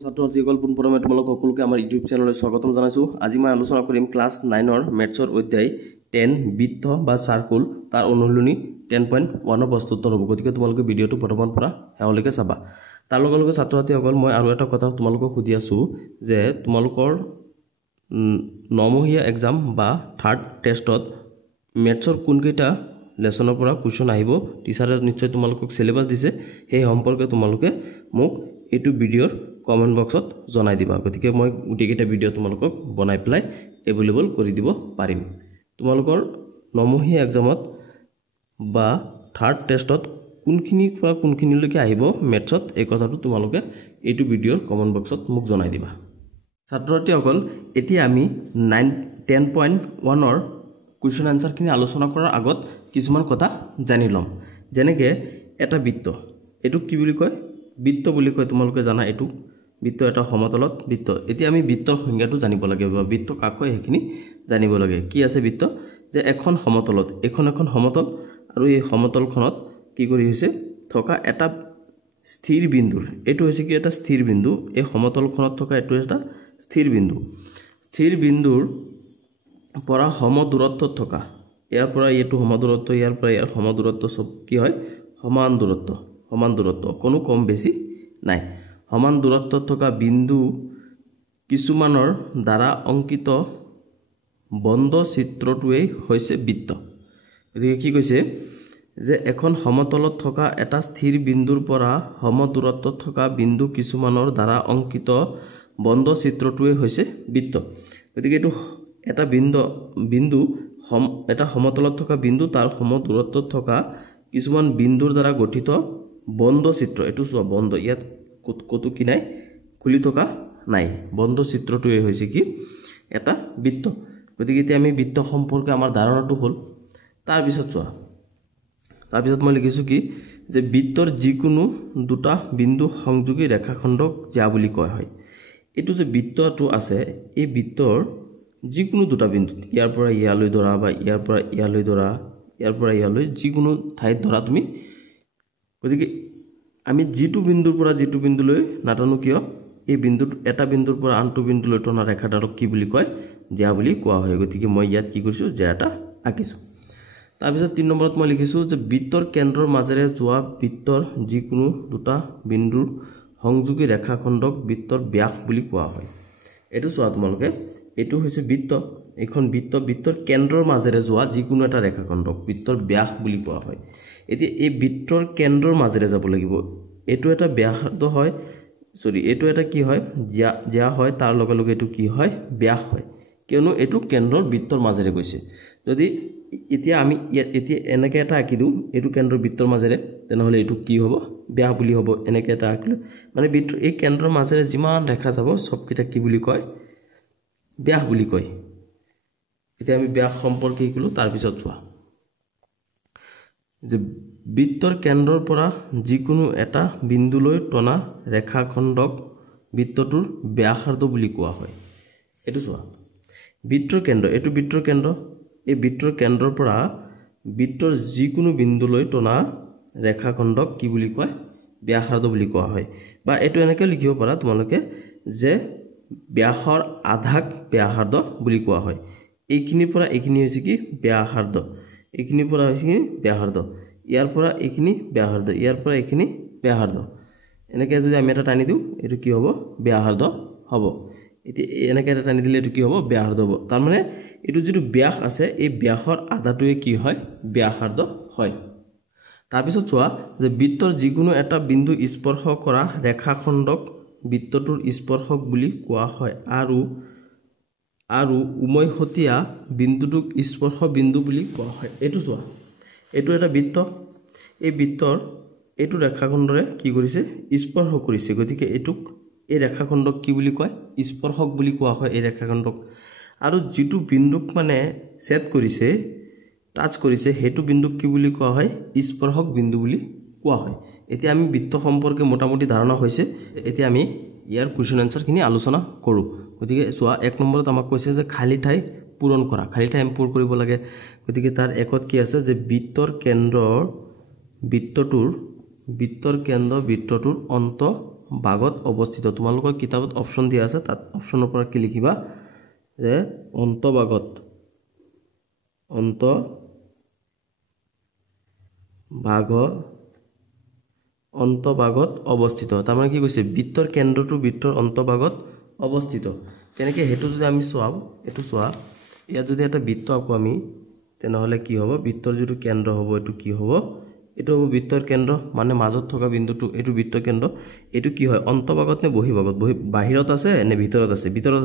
ছাত্ৰছাত্ৰীসকল পুনৰবাৰ তোমালোক সকলোকে আমাৰ ইউটিউব চেনেললৈ স্বাগতম জনাইছো। আজি মই আলোচনা কৰিম ক্লাছ 9ৰ মেথছৰ অধ্যায় 10 বৃত্ত বা সাৰ্কুল তাৰ অনুশীলনী 10.1 প্ৰস্তুত হ'ব। গতিকে তোমালোকে ভিডিঅটো প্ৰথমৰ পৰা শেষলৈকে চাবা। তাৰ লগে লগে ছাত্ৰছাত্ৰীসকল মই আৰু এটা কথা তোমালোকক সুধি আছো যে তোমালোকৰ নমহীয়া এক্সাম বা থাৰ্ড টেষ্টত মেথছৰ কোনকেইটা লেসনৰ পৰা কোৱেশ্চন আহিব টিচাৰে নিশ্চয় তোমালোকক সিলেবাস দিছে। সেই সম্পৰ্কে তোমালোকে মোক এইটো ভিডিঅ'ৰ কমেন্ট বক্সত জনাই দিবা। গতিকে মই গুটেকেটা ভিডিঅ' তোমালোকক বনাই পেলাই এভেইলেবল কৰি দিব পাৰিম। তোমালোকৰ নমহীয়া এক্সামত বা থাৰ্ড টেষ্টত কোনখিনি পৰা কোনখিনিলৈকে আহিব মেথছত এই কথাটো তোমালোকে এইটো ভিডিঅ'ৰ কমেন্ট বক্সত মোক জনাই দিবা। ছাত্ৰছাত্ৰীসকল এতিয়া আমি 10.1ৰ কুৱেশ্চন আনসাৰখিনি আলোচনা কৰাৰ আগত কিছুমান কথা জানি লম। যেনেকৈ এটা বৃত্ত, এটো কি বুলি কয়? বৃত্ত বুলি কয়। তোমালোকে জানা এটো বৃত্ত এটা সমতলত বৃত্ত। এতিয়া আমি বৃত্তৰ সংজ্ঞাটো জানিব লাগে বা বৃত্ত কাক কয় সেইখিনি জানিব লাগে। কি আছে বৃত্ত? যে এখন সমতলত এখন সমতল আৰু এই সমতলখনত কি কৰি হৈছে থকা এটা স্থিৰ বিন্দুৰ, এটো হৈছে কি এটা স্থিৰ বিন্দু। এই সমতলখনত থকা এটো এটা স্থিৰ বিন্দু। স্থিৰ বিন্দুৰ পৰা সমদূৰত্বত থকা, ইয়াৰ পৰা এইটো সমদূৰত্ব, ইয়াৰ পৰা ইয়াৰ সমদূৰত্ব সব কি হয় সমান দূৰত্ব। সমান দূৰত্ব, কোনো কম বেছি নাই। সমান দূৰত্বত থকা বিন্দু কিছুমানৰ দ্বাৰা অঙ্কিত বন্ধ চিত্ৰটোৱে হৈছে বৃত্ত। গতিকে কি কৈছে যে এখন সমতলত থকা এটা স্থিৰ বিন্দুৰ পৰা সমদূৰত্বত থকা বিন্দু কিছুমানৰ দ্বাৰা অঙ্কিত বন্ধ চিত্ৰটোৱে হৈছে বৃত্ত। গতিকে এইটো এটা বিন্দু এটা সমতলত থকা বিন্দু তাৰ সমদূৰত্বত থকা কিছুমান বিন্দুৰ দ্বাৰা গঠিত বন্ধ চিত্ৰ। এটো চোৱা বন্ধ, ইয়াত কতো কি নাই খুলি থকা নাই। বন্ধ চিত্ৰটোৱে হৈছে কি এটা বৃত্ত। গতিকে এতিয়া আমি বৃত্ত সম্পৰ্কে আমাৰ ধাৰণাটো হ'ল। তাৰ পিছত চোৱা, তাৰ পিছত মই লিখিছো কি যে বৃত্তৰ যিকোনো দুটা বিন্দু সংযোগী ৰেখাখণ্ডক জ্যা বুলি কোৱা হয়। এটো যে বৃত্তটো আছে এই বৃত্তৰ যিকোনো দুটা বিন্দু, ইয়াৰ পৰা ইয়ালৈ ধৰা বা ইয়াৰ পৰা ইয়ালৈ ধৰা, ইয়াৰ পৰা ইয়ালৈ যিকোনো ঠাইত ধৰা তুমি। গতিকে আমি যিটো বিন্দুৰ পৰা যিটো বিন্দুলৈ নাটানো কিয় এই বিন্দুত এটা বিন্দুৰ পৰা আনটো বিন্দুলৈ টনা ৰেখাডালক কি বুলি কয় জ্যা বুলি কোৱা হয়। গতিকে মই ইয়াত কি কৰিছো জ্যাটা আঁকিছো। তাৰ পিছত 3 নম্বৰত মই লিখিছো যে বৃত্তৰ কেন্দ্ৰৰ মাজেৰে যোৱা বৃত্তৰ যিকোনো দুটা বিন্দুৰ সংযোগী ৰেখাখণ্ডক বৃত্তৰ ব্যাস বুলি কোৱা হয়। এটো চোৱা তোমালোকে, এটো হৈছে বৃত্ত। এখন বৃত্তৰ কেন্দ্ৰৰ মাজেৰে যোৱা যিকোনো এটা ৰেখাখণ্ডক বৃত্তৰ ব্যাস বুলি কোৱা হয়। এতিয়া এই বৃত্তৰ কেন্দ্ৰৰ মাজেৰে যাব লাগিব। এটো এটা ব্যাসাৰ্ধ হয়, এটো এটা কি হয় জ্যা হয়, তাৰ লগে লগে এটো কি হয় ব্যাস হয়, কিয়নো এটো কেন্দ্ৰৰ বৃত্তৰ মাজেৰে গৈছে। যদি এতিয়া আমি এতিয়া এনেকে এটা আঁকি দিও এটো কেন্দ্ৰৰ বৃত্তৰ মাজেৰে, তেনেহলে এটো কি হ'ব ব্যাস বুলি হ'ব। এনেকে এটা আঁকিলে মানে বৃত্তৰ এই কেন্দ্ৰৰ মাজেৰে যিমান ৰেখা যাব সবকিটা কি বুলি কয় ব্যাস বুলি কয়। এতিয়া আমি ব্যাস সম্পৰ্কে শিকিলো। তাৰ পিছত চোৱা যে বৃত্তৰ কেন্দ্ৰৰ পৰা যিকোনো এটা বিন্দুলৈ টনা ৰেখাখণ্ডক বৃত্তটোৰ ব্যাসাৰ্ধ বুলি কোৱা হয়। এটো চোৱা বৃত্তৰ কেন্দ্ৰ, এটো বৃত্তৰ কেন্দ্ৰ। এই বৃত্তৰ কেন্দ্ৰৰ পৰা বৃত্তৰ যিকোনো বিন্দুলৈ টনা ৰেখাখণ্ডক কি বুলি কয় ব্যাসাৰ্ধ বুলি কোৱা হয়। বা এটো এনেকে লিখিব পাৰা তোমালোকে যে ব্যাসৰ আধাক ব্যাসাৰ্ধ বুলি কোৱা হয়। এইখিনিৰ পৰা এইখিনি হৈছে কি ব্যাসাৰ্ধ, এইখিনিৰ পৰা হৈছে কি ব্যাসাৰ্ধ, ইয়াৰ পৰা এইখিনি ব্যাসাৰ্ধ, ইয়াৰ পৰা এইখিনি ব্যাসাৰ্ধ। এনেকে যদি আমি এটা টানি দিও এটো কি হ'ব ব্যাসাৰ্ধ হ'ব। এতিয়া এনেকে এটা টানি দিলে এটো কি হ'ব ব্যাসাৰ্ধ হ'ব। তাৰ মানে এটো যেটো ব্যাস আছে এই ব্যাসৰ আধাটোৱে কি হয় ব্যাসাৰ্ধ হয়। তাৰ পিছত চোৱা যে বৃত্তৰ যিকোনো এটা বিন্দু স্পৰ্শ কৰা ৰেখাখণ্ডক বৃত্তটোৰ স্পৰ্শক বুলি কোৱা হয় আৰু উমৈহতীয়া বিন্দুটোক স্পৰ্শ বিন্দু বুলি কোৱা হয়। এটো চোৱা এটো এটা বৃত্ত, এই বৃত্তৰ এটো ৰেখাখণ্ডৰে কি কৰিছে স্পৰ্শ কৰিছে। গতিকে এটোক এই ৰেখাখণ্ডক কি বুলি কয় স্পৰ্শক বুলি কোৱা হয় এই ৰেখাখণ্ডক। আৰু যিটো বিন্দুক মানে ছেদ কৰিছে টাচ কৰিছে হেতু বিন্দুক কি বুলি কোৱা হয় স্পৰ্শক বিন্দু বুলি কোৱা হয়। এতিয়া আমি বৃত্ত সম্পৰ্কে মোটামুটি ধাৰণা হৈছে। এতিয়া আমি ইয়াৰ কুৱেশ্চন আনসাৰখিনি আলোচনা কৰো। গতিকে চোৱা 1 নম্বৰত আমাক কৈছে যে খালি ঠাই পূৰণ কৰা। খালি ঠাই পূৰণ কৰিব লাগে। গতিকে তাৰ একত কি আছে যে বৃত্তৰ কেন্দ্ৰৰ বৃত্তটোৰ অন্ত ভাগত অৱস্থিত তোমালোকৰ কিতাপত অপশ্যন দিয়া আছে তাত অপশ্যনৰ পৰা কি লিখিবা যে অন্তভাগত অৱস্থিত তাৰমানে কি কৈছে বৃত্তৰ কেন্দ্ৰটো বৃত্তৰ অন্তভাগত অৱস্থিত কেনেকৈ হেতু যদি আমি চাও এটো চোৱা ইয়াত যদি এটা বৃত্ত আকো আমি তেনেহলে কি হ'ব বৃত্তৰ যেটো কেন্দ্ৰ হ'ব এটো কি হ'ব এটো হ'ব বৃত্তৰ কেন্দ্ৰ মানে মাজত থকা বিন্দুটো এটো বৃত্তৰ কেন্দ্ৰ এটো কি হয় অন্তভাগত নে বহিভাগত বাহিৰত আছে নে ভিতৰত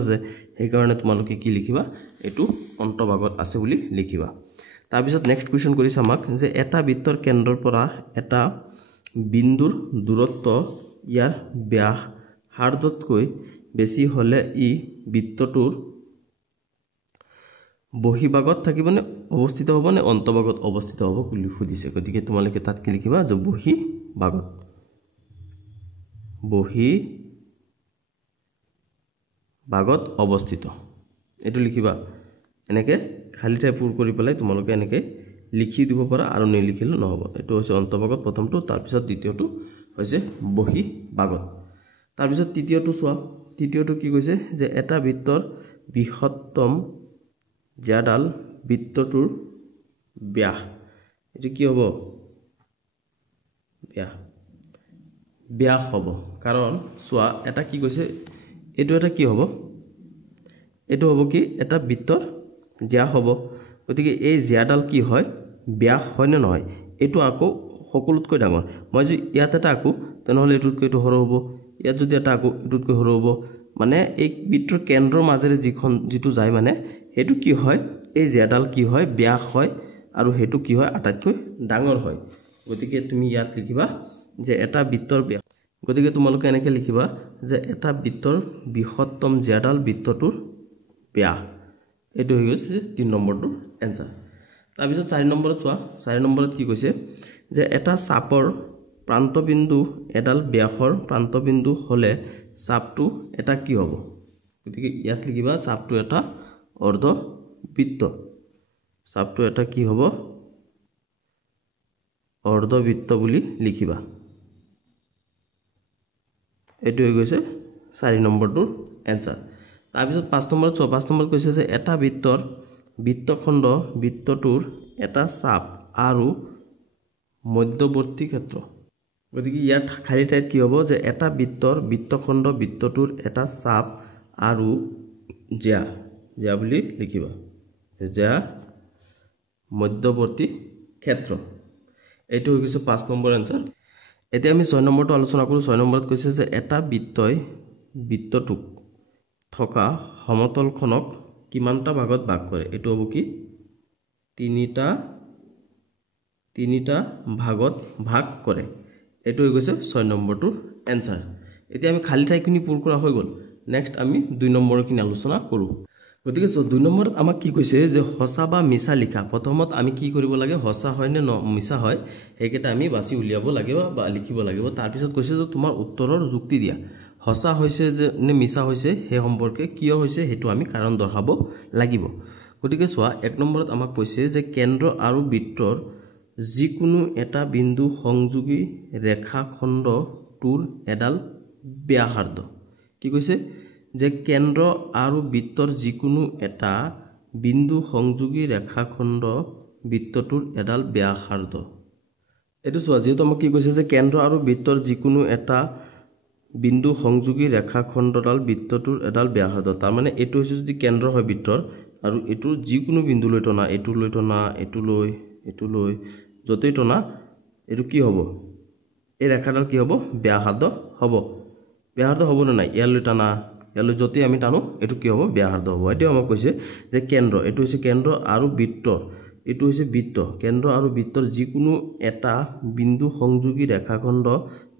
আছে সেই কাৰণে তোমালোকে কি লিখিবা এটো অন্তভাগত আছে বুলি লিখিবা তাৰ পিছত নেক্সট কোৱেশ্চন কৰিছে আমাক যে এটা বৃত্তৰ কেন্দ্ৰৰ পৰা এটা বিন্দুৰ দূৰত্ব ইয়াৰ ব্যাসাৰ্ধতকৈ বেছি হলে ই বৃত্তটোৰ বহিভাগত থাকিবনে অৱস্থিত হ'ব নে অন্তভাগত অৱস্থিত হ'ব বুলি সুধিছে গতিকে তোমালোকে তাত কি লিখিবা যে বহিভাগত অৱস্থিত এটো লিখিবা এনেকে খালি ঠাই পূৰ কৰি পেলাই তোমালোকে এনেকে লিখি দিব পাৰা আৰু নিলিখিলে নহব এটো হৈছে অন্তভাগত প্ৰথমটো তাৰ পিছত দ্বিতীয়টো হৈছে বহিভাগত তাৰ পিছত তৃতীয়টো চোৱা তৃতীয়টো কি কৈছে যে এটা বৃত্তৰ বৃহত্তম জ্যাডাল বৃত্তটোৰ ব্যাস এটো কি হ'ব ব্যাস হ'ব কাৰণ চোৱা এটা কি কৈছে এটো এটা কি হ'ব এটো হ'ব কি এটা বৃত্তৰ জ্যা হ'ব গতিকে এই জ্যাডাল কি হয় ব্যাস হয় নে নহয় এটো আকো সকলোতকৈ ডাঙৰ মই যদি ইয়াত এটা আকো তেনেহলে এটোতকৈ এটো সৰু হ'ব ইয়াত যদি এটা আকো এটোতকৈ সৰু হ'ব মানে এই বৃত্তৰ কেন্দ্ৰৰ মাজেৰে যিটো যায় মানে হেতু কি হয় এই জ্যাডাল কি হয় ব্যাস হয় আৰু হেতু কি হয় আটাইতকৈ ডাঙৰ হয় গতিকে তুমি ইয়াত লিখিবা যে এটা বৃত্তৰ ব্যাস গতিকে তোমালোকে এনেকে লিখিবা যে এটা বৃত্তৰ বৃহত্তম জ্যাডাল বৃত্তটোৰ ব্যাস এটো হৈ গৈছে 3 নম্বৰটোৰ এনসাৰ তাৰ পিছত 4 নম্বৰত চোৱা 4 নম্বৰত কি কৈছে যে এটা চাপৰ প্ৰান্তবিন্দু এডাল ব্যাসৰ প্ৰান্তবিন্দু হলে চাপটো এটা কি হ'ব গতিকে ইয়াত লিখিবা চাপটো এটা অৰ্ধবৃত্ত চাপটো এটা কি হ'ব অৰ্ধবৃত্ত বুলি লিখিবা এটো হৈ গৈছে 4 নম্বৰটোৰ এনসাৰ তাৰ পিছত 5 নম্বৰত চোৱা 5 নম্বৰত কৈছে যে এটা বৃত্তৰ বৃত্তখণ্ড বৃত্তটোৰ এটা চাপ আৰু মধ্যবৰ্তী ক্ষেত্ৰ গতিকে ইয়াত খালি ঠাইত কি হ'ব যে এটা বৃত্তৰ বৃত্তখণ্ড বৃত্তটোৰ এটা চাপ আৰু জ্যা বুলি লিখিবা জ্যা মধ্যবৰ্তী ক্ষেত্ৰ এটো হৈ গৈছে 5 নম্বৰ আনসাৰ এতিয়া আমি 6 নম্বৰটো আলোচনা কৰো 6 নম্বৰত কৈছে যে এটা বৃত্তই বৃত্তটোক থকা সমতলখনক কিমানটা ভাগত ভাগ কৰে এটো হ'ব কি তিনিটা ভাগত ভাগ কৰে এটো হৈ গৈছে 6 নম্বৰটোৰ এনসাৰ এতিয়া আমি খালি ঠাইখিনি পূৰ কৰা হৈ গল নেক্সট আমি 2 নম্বৰখিনি আলোচনা কৰো গতিকে 2 নম্বৰত আমাক কি কৈছে যে হসা বা মিছা লিখা প্ৰথমত আমি কি কৰিব লাগে হসা হয় নে মিছা হয় হেকেটা আমি বাছি উলিয়াব লাগিব বা লিখিব লাগিব তাৰ পিছত কৈছে যে তোমাৰ উত্তৰৰ যুক্তি দিয়া হসা হৈছে যে নে মিছা হৈছে হে সম্পৰ্কে কিয় হৈছে হেতু আমি কাৰণ দৰ্শাব লাগিব গতিকে চোৱা 1 নম্বৰত আমাক কৈছে যে কেন্দ্ৰ আৰু বৃত্তৰ যিকোনো এটা বিন্দু সংযোগী ৰেখাখণ্ডটোৰ এডাল ব্যাসাৰ্ধ কি কৈছে যে কেন্দ্ৰ আৰু বৃত্তৰ যিকোনো এটা বিন্দু সংযোগী ৰেখাখণ্ড বৃত্তটোৰ এডাল ব্যাসাৰ্ধ এটো চোৱা যেটো আমাক কি কৈছে যে কেন্দ্ৰ আৰু বৃত্তৰ যিকোনো এটা বিন্দু সংযোগী ৰেখাখণ্ডডাল বৃত্তটোৰ এডাল ব্যাসাৰ্ধ তাৰ মানে এটো হৈছে যদি কেন্দ্ৰ হয় বৃত্তৰ আৰু এটো যিকোনো বিন্দু লৈ টনা এটো লৈ যতই টনা এটো কি হ'ব এই ৰেখাডাল কি হ'ব ব্যাসাৰ্ধ হ'ব না নাই ইয়ালৈ টানা ইয়ালৈ যতই আমি টানো এটো কি হ'ব ব্যাসাৰ্ধ হ'ব এটো আমাক কৈছে যে কেন্দ্ৰ এটো হৈছে কেন্দ্ৰ আৰু বৃত্তৰ এটো হৈছে বৃত্ত কেন্দ্ৰ আৰু বৃত্তৰ যিকোনো এটা বিন্দু সংযোগী ৰেখাখণ্ড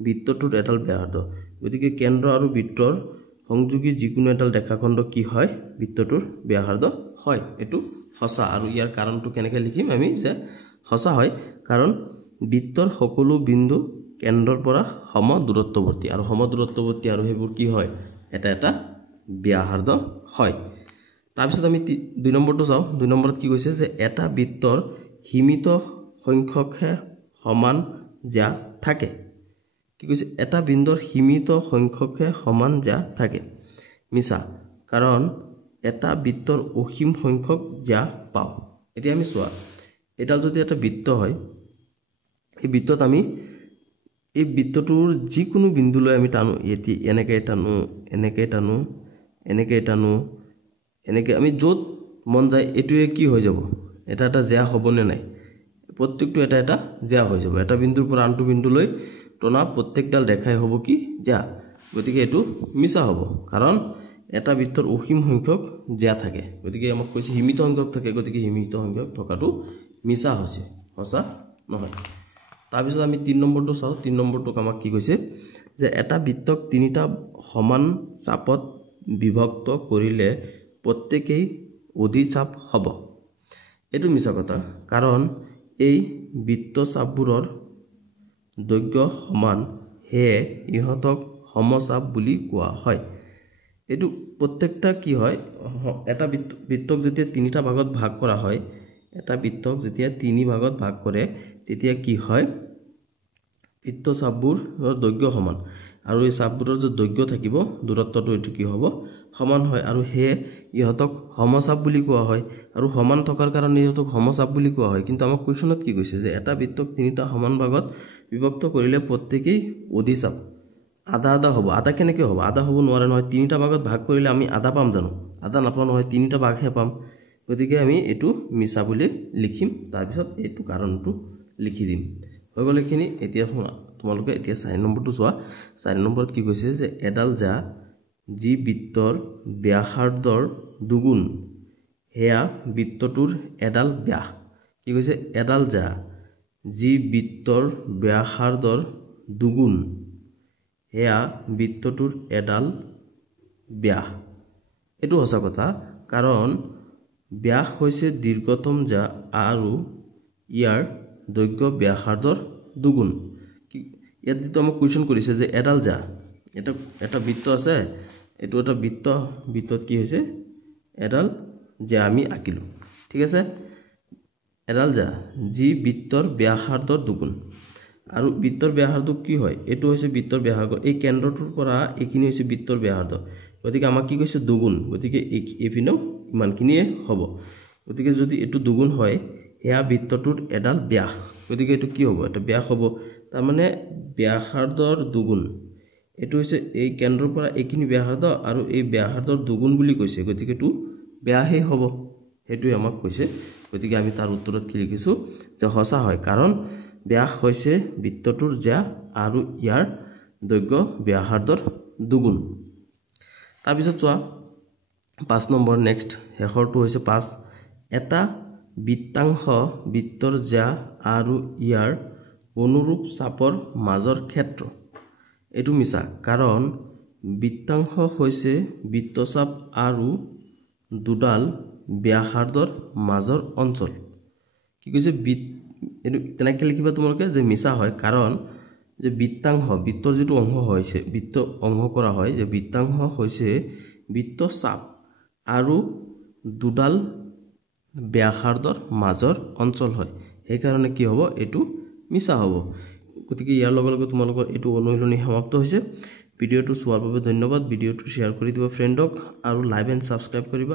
বৃত্তটোৰ এডাল ব্যাসাৰ্ধ গতিকে কেন্দ্ৰ আৰু বৃত্তৰ সংযোগী যিকোনো এডাল ৰেখাখণ্ড কি হয় বৃত্তটোৰ ব্যাসাৰ্ধ হয় এটো হসা আৰু ইয়াৰ কাৰণটো কেনেকৈ লিখিম আমি যে হসা হয় কাৰণ বৃত্তৰ সকলো বিন্দু কেন্দ্ৰৰ পৰা সম দূৰত্বৱৰ্তী আৰু সম দূৰত্বৱৰ্তী আৰু হেবোৰ কি হয় এটা ব্যাসাৰ্ধ হয় তাৰ পিছত আমি 2 নম্বৰটো চাও 2 নম্বৰত কি কৈছে যে এটা বৃত্তৰ সীমিত সংখ্যকহে সমান জ্যা থাকে কি কৈছে এটা বিন্দুৰ সীমিত সংখ্যকহে সমান জ্যা থাকে মিছা কাৰণ এটা বৃত্তৰ অসীম সংখ্যক জ্যা পাওঁ এতিয়া আমি চোৱা এটা যদি এটা বৃত্ত হয় এই বৃত্তত আমি এই বৃত্তটোৰ যিকোনো বিন্দুলৈ আমি টানো এটি এনেকৈ টানো এনেকৈ টানো এনেকৈ টানো এনেকৈ আমি য'ত মন যায় এটোৱে কি হৈ যাব এটা এটা জ্যা হ'বনে নাই প্ৰত্যেকটো এটা এটা জ্যা হৈ যাব এটা বিন্দুৰ পৰা আনটো বিন্দুলৈ টনা প্ৰত্যেকডাল ৰেখাই হ'ব কি জ্যা গতিকে এটো মিছা হ'ব কাৰণ এটা বৃত্তৰ অসীম সংখ্যক জ্যা থাকে গতিকে আমাক কৈছে সীমিত সংখ্যক থাকে গতিকে সীমিত সংখ্যক থকাটো মিছা হৈছে সঁচা নহয় তাৰ পিছত আমি 3 নম্বৰটো চাও 3 নম্বৰটোক আমাক কি কৈছে যে এটা বৃত্তক তিনিটা সমান চাপত বিভক্ত কৰিলে প্ৰত্যেকই অধিচাপ হ'ব এটো মিছা কথা কাৰণ এই বৃত্ত চাপবোৰৰ দৈৰ্ঘ্য সমান হে ইহতক সমচাপ বুলি কোৱা হয় এটো প্ৰত্যেকটা কি হয় এটা বৃত্তক যেতিয়া তিনিটা ভাগত ভাগ কৰা হয় এটা বৃত্তক যেতিয়া তিনি ভাগত ভাগ কৰে তেতিয়া কি হয় বৃত্ত চাপবোৰৰ দৈৰ্ঘ্য সমান আৰু এই চাপবোৰৰ যে দৈৰ্ঘ্য থাকিব দূৰত্বটো এটো কি হ'ব সমান হয় আৰু হে ইহতক সমচাপ বুলি কোৱা হয় আৰু সমান থকাৰ কাৰণে ইহতক সমচাপ বুলি কোৱা হয় কিন্তু আমাক কোৱেশ্যনত কি কৈছে যে এটা বৃত্তক তিনিটা সমান ভাগত বিভক্ত কৰিলে প্ৰত্যেকই অধিচাপ আধা আধা হ'ব আধা কেনেকৈ হ'ব আধা হ'ব নোৱাৰে নহয় তিনিটা ভাগত ভাগ কৰিলে আমি আধা পাম জানো আধা নাপাম নহয় তিনিটা ভাগহে পাম গতিকে আমি এটো মিছা বুলি লিখিম তাৰ পিছত এটো কাৰণটো লিখি দিম হৈ গ'ল এখিনি এতিয়া তোমালোকে এতিয়া 4 নম্বৰটো চোৱা 4 নম্বৰত কি কৈছে যে এডাল জ্যা যি বৃত্তৰ ব্যাসাৰ্ধৰ দুগুণ হেয়া বৃত্তটোৰ এডাল ব্যাস কি কৈছে এডাল জ্যা যি বৃত্তৰ ব্যাসাৰ্ধৰ দুগুণ হেয়া বৃত্তটোৰ এডাল ব্যাস এটো সঁচা কথা কাৰণ ব্যাস হৈছে দীৰ্ঘতম জ্যা আৰু ইয়াৰ দৈৰ্ঘ্য ব্যাসাৰ্ধৰ দুগুণ ইয়াত যেটো আমাক কোৱেশ্যন কৰিছে যে এডাল জ্যা এটা বৃত্ত আছে এটো এটা বৃত্তত কি হৈছে এডাল জ্যা আমি আঁকিলো ঠিক আছে এডাল জ্যা যি বৃত্তৰ ব্যাসাৰ্ধৰ দুগুণ আৰু বৃত্তৰ ব্যাসাৰ্ধ কি হয় এটো হৈছে বৃত্তৰ ব্যাসাৰ্ধ এই কেন্দ্ৰটোৰ পৰা এখিনি হৈছে বৃত্তৰ ব্যাসাৰ্ধ গতিকে আমাক কি কৈছে দুগুণ গতিকে এপিনো ইমানখিনিয়ে হ'ব গতিকে যদি এটো দুগুণ হয় হেয়া বৃত্তটোৰ এডাল ব্যাস গতিকে এটো কি হ'ব এটা ব্যাস হ'ব তাৰ মানে ব্যাসাৰ্ধৰ দুগুণ এটো হৈছে এই কেন্দ্ৰৰ পৰা এখিনি ব্যাসাৰ্ধ আৰু এই ব্যাসাৰ্ধৰ দুগুণ বুলি কৈছে গতিকে এটো ব্যাসে হ'ব হেতুই আমাক কৈছে গতিকে আমি তাৰ উত্তৰত কি লিখিছো যে সঁচা হয় কাৰণ ব্যাস হৈছে বৃত্তটোৰ জ্যা আৰু ইয়াৰ দৈৰ্ঘ্য ব্যাসাৰ্ধৰ দুগুণ তাৰ পিছত চোৱা 5 নম্বৰ নেক্সট হেখৰটো হৈছে 5 এটা বৃত্তাংশ বৃত্তৰ জ্যা আৰু ইয়াৰ অনুৰূপ চাপৰ মাজৰ ক্ষেত্ৰ এটো মিছা কাৰণ বৃত্তাংশ হৈছে বৃত্তচাপ আৰু দুডাল ব্যাসাৰ্ধৰ মাজৰ অঞ্চল কি কৈছে এটো তেনেকৈ লিখিবা তোমালোকে যে মিছা হয় কাৰণ যে বৃত্তাংশ বৃত্তৰ যেটো অংশ হৈছে বৃত্ত অংশ কৰা হয় যে বৃত্তাংশ হৈছে বৃত্তচাপ আৰু দুডাল ব্যাসাৰ্ধৰ মাজৰ অঞ্চল হয় এই কাৰণে কি হ'ব এটো মিছা হ'ব গতিকে ইয়াৰ লগে লগে তোমালোকৰ এটো অনুশীলনী সমাপ্ত হৈছে ভিডিওটো চোৱাৰ বাবে ধন্যবাদ ভিডিওটো শেয়াৰ কৰি দিবা ফ্ৰেণ্ডক আৰু লাইক এণ্ড সাবস্ক্ৰাইব কৰিবা